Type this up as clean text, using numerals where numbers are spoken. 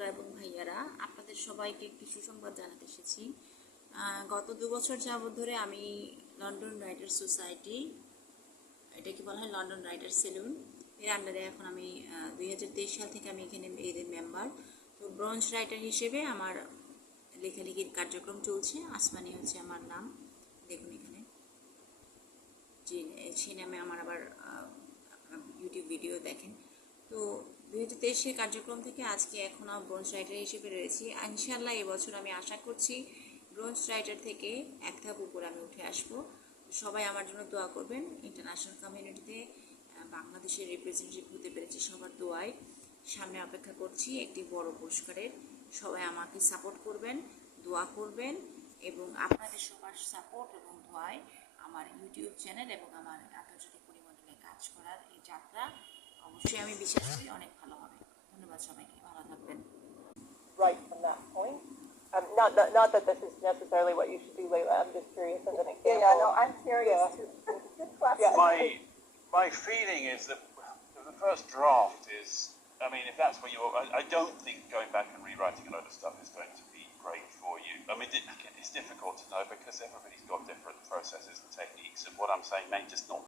আপুরা এবং ভাইয়ারা, আপনাদের সবাইকে একটি সুসংবাদ জানাতে এসেছি। গত 2 বছর যাবত ধরে আমি লন্ডন রাইটার সোসাইটি, এটাকে বলা হয় লন্ডন রাইটার সেলুন, এর আন্ডারে এখন আমি 2023 সাল থেকে আমি এখানে এদের মেম্বার। তো ব্রঞ্জ রাইটার হিসেবে আমার লেখালেখির কার্যক্রম চলছে। আসমানি হচ্ছে আমার নাম, দেখুন এখানে সেই নামে আমার আবার ইউটিউব ভিডিও দেখেন। তো 2023 কার্যক্রম থেকে আজকে এখনও ব্রোঞ্জ রাইটার হিসেবে রয়েছি। ইনশাআল্লাহ এবছর আমি আশা করছি ব্রোঞ্জ রাইটার থেকে এক ধাপ উপরে আমি উঠে আসব। সবাই আমার জন্য দোয়া করবেন। ইন্টারন্যাশনাল কমিউনিটিতে বাংলাদেশের রিপ্রেজেন্টেটিভ হতে পেরেছি সবার দোয়ায়। সামনে অপেক্ষা করছি একটি বড় পুরস্কারের। সবাই আমাকে সাপোর্ট করবেন, দোয়া করবেন, এবং আপনাদের সবার সাপোর্ট এবং দোয়ায় আমার ইউটিউব চ্যানেল এবং আমার আন্তর্জাতিক পরিমণ্ডলে কাজ করার এই যাত্রা অবশ্যই আমি বিশ্বাস করি অনেক ভালো হবে। ধন্যবাদ সবাইকে, ভালো থাকবেন। Right from that point. Not that this is necessarily what you should do, Layla. I'm just curious as an example. Yeah, no, I'm curious too. Good question. My feeling is that the first draft is, I mean, if that's what you're, I don't think going back and rewriting a load of stuff is going to be great for you. I mean, it's difficult to know because everybody's got different processes and techniques, and what I'm saying may just not